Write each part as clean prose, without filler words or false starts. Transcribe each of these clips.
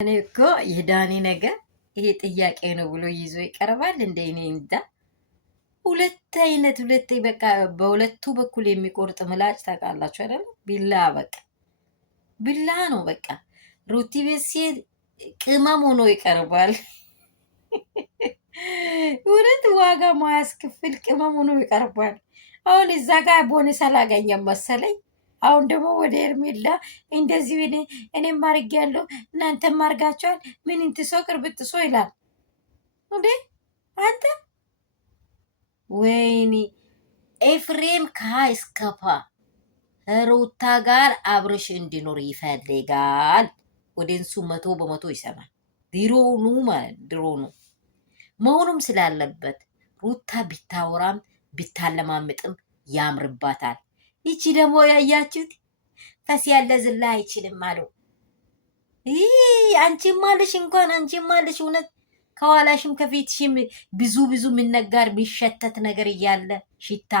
እኔ እኮ የዳኒ ነገር ይሄ ጥያቄ ነው ብሎ ይዞ ይቀርባል እንደ እኔ እንዳ ሁለት በቃ በሁለቱ በኩል የሚቆርጥ ምላጭ ታውቃላችሁ አይደል? ቢላ በቃ ቢላ ነው በቃ ሩቲ ቤት ሲሄድ ቅመም ሆኖ ይቀርባል። ሁለት ዋጋ ማያስከፍል ቅመም ሆኖ ይቀርባል። አሁን እዛ ጋር ቦነስ አላገኘም መሰለኝ። አሁን ደግሞ ወደ ኤርሜላ እንደዚህ እኔም አድርጌያለሁ እናንተም አድርጋችኋል፣ ምን እንትሶ ቅርብጥሶ ይላል እንዴ አንተ። ወይኔ ኤፍሬም ከሀ ሩታ ጋር አብርሽ እንዲኖር ይፈልጋል። ወደንሱ 100% ይሰማል። ድሮኑ ማለት ድሮኑ መሆኑም ስላለበት ሩታ ቢታወራም ቢታለማምጥም ያምርባታል። ይቺ ደግሞ ያያችሁት ፈስ ያለ ዝላ አይችልም አሉ። አንቺም አለሽ እንኳን አንቺም አለሽ እውነት ከኋላሽም ከፊትሽም ብዙ የሚነጋር ቢሸተት ነገር እያለ ሽታ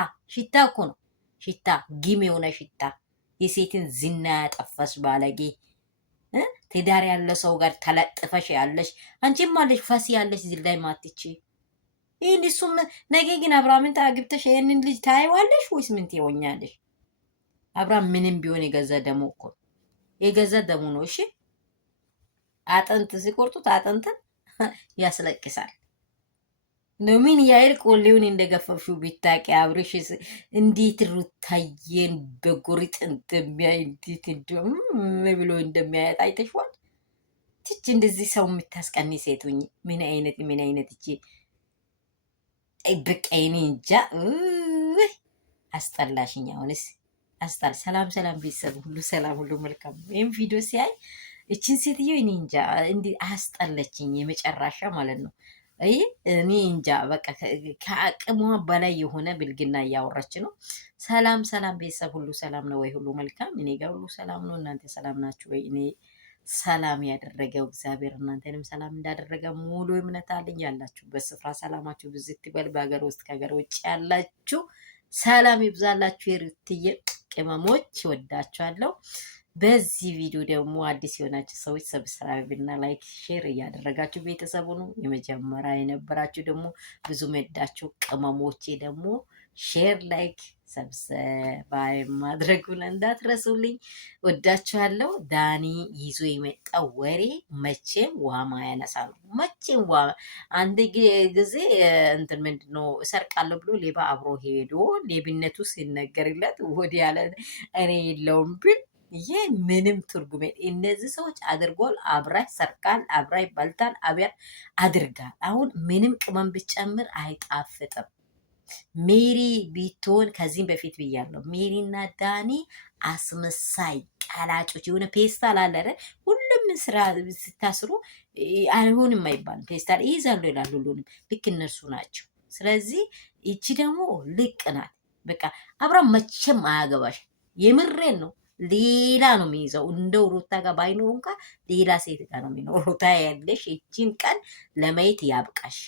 እኮ ነው። ሽታ ጊም የሆነ ሽታ የሴትን ዝና ያጠፈሽ ባለጌ ትዳር ያለ ሰው ጋር ተለጥፈሽ ያለሽ አንቺም አለሽ ፈስ ያለሽ ዝላይ ማትቺ ይህን እሱም ነገ ግን አብርሃምን ታግብተሽ ይህንን ልጅ ታይዋለሽ ወይስ ምን ትሆኛለሽ? አብርሃም ምንም ቢሆን የገዛ ደሙ እኮ የገዛ ደሙ ነው። እሺ አጥንት ሲቆርጡት አጥንትን ያስለቅሳል። ምን ያህል ቆሌውን እንደገፈፍሽው ቢታቂ አብርሽ እንዴት ሩታዬን በጎሪጥ እንደሚያይ እንዴት ብሎ እንደሚያየት አይተሽዋል? ትች እንደዚህ ሰው የምታስቀኒ ሴቱኝ ምን አይነት እቺ በቀይኔ እንጃ አስጠላሽኝ። አሁንስ አስጠላ። ሰላም ቤተሰብ ሁሉ ሰላም ሁሉ መልካም። ይህም ቪዲዮ ሲያይ እችን ሴትዮ እኔ እንጃ እንዲህ አስጠለችኝ የመጨረሻ ማለት ነው። እኔ እንጃ በቃ ከአቅሟ በላይ የሆነ ብልግና እያወራች ነው። ሰላም ቤተሰብ ሁሉ ሰላም ነው ወይ? ሁሉ መልካም። እኔ ጋር ሁሉ ሰላም ነው። እናንተ ሰላም ናችሁ ወይ? እኔ ሰላም ያደረገው እግዚአብሔር እናንተንም ሰላም እንዳደረገ ሙሉ እምነት አለኝ። ያላችሁበት ስፍራ ሰላማችሁ ብዝት ይበል። በሀገር ውስጥ ከሀገር ውጭ ያላችሁ ሰላም ይብዛላችሁ። የሩትዬ ቅመሞች ወዳችኋለሁ። በዚህ ቪዲዮ ደግሞ አዲስ የሆናችሁ ሰዎች ሰብስክራይብ እና ላይክ ሼር እያደረጋችሁ ቤተሰቡ ነው። የመጀመሪያ የነበራችሁ ደግሞ ብዙ መዳችሁ ቅመሞቼ ደግሞ ሼር ላይክ ሰብስክራይብ ማድረጉን እንዳትረሱልኝ። ወዳችኋለሁ። ዳኒ ይዞ የመጣ ወሬ መቼም ውሃ ማያነሳ ነው። መቼም ውሃ አንድ ጊዜ እንትን ምንድነው እሰርቃለሁ ብሎ ሌባ አብሮ ሄዶ ሌብነቱ ሲነገርለት ወዲያ ያለ እኔ የለውም ብል ይሄ ምንም ትርጉም እነዚህ ሰዎች አድርጓል። አብራይ ሰርቃል፣ አብራይ በልታል፣ አብያ አድርጋል። አሁን ምንም ቅመም ብጨምር አይጣፍጥም። ሜሪ ቢትሆን ከዚህም በፊት ብያለሁ። ሜሪና ዳኒ አስመሳይ ቀላጮች የሆነ ፔስታል አለ አይደል? ሁሉም ስራ ስታስሩ አይሆንም አይባልም። ፔስታል ይይዛሉ ይላል ሁሉንም። ልክ እነርሱ ናቸው። ስለዚህ ይቺ ደግሞ ልቅ ናት። በቃ አብራም መቼም አያገባሽ። የምሬን ነው። ሌላ ነው የሚይዘው። እንደው ሩታ ጋር ባይኖር እንኳን ሌላ ሴት ጋር ነው የሚኖረው። ሩታ ያለሽ እቺን ቀን ለማየት ያብቃሽ።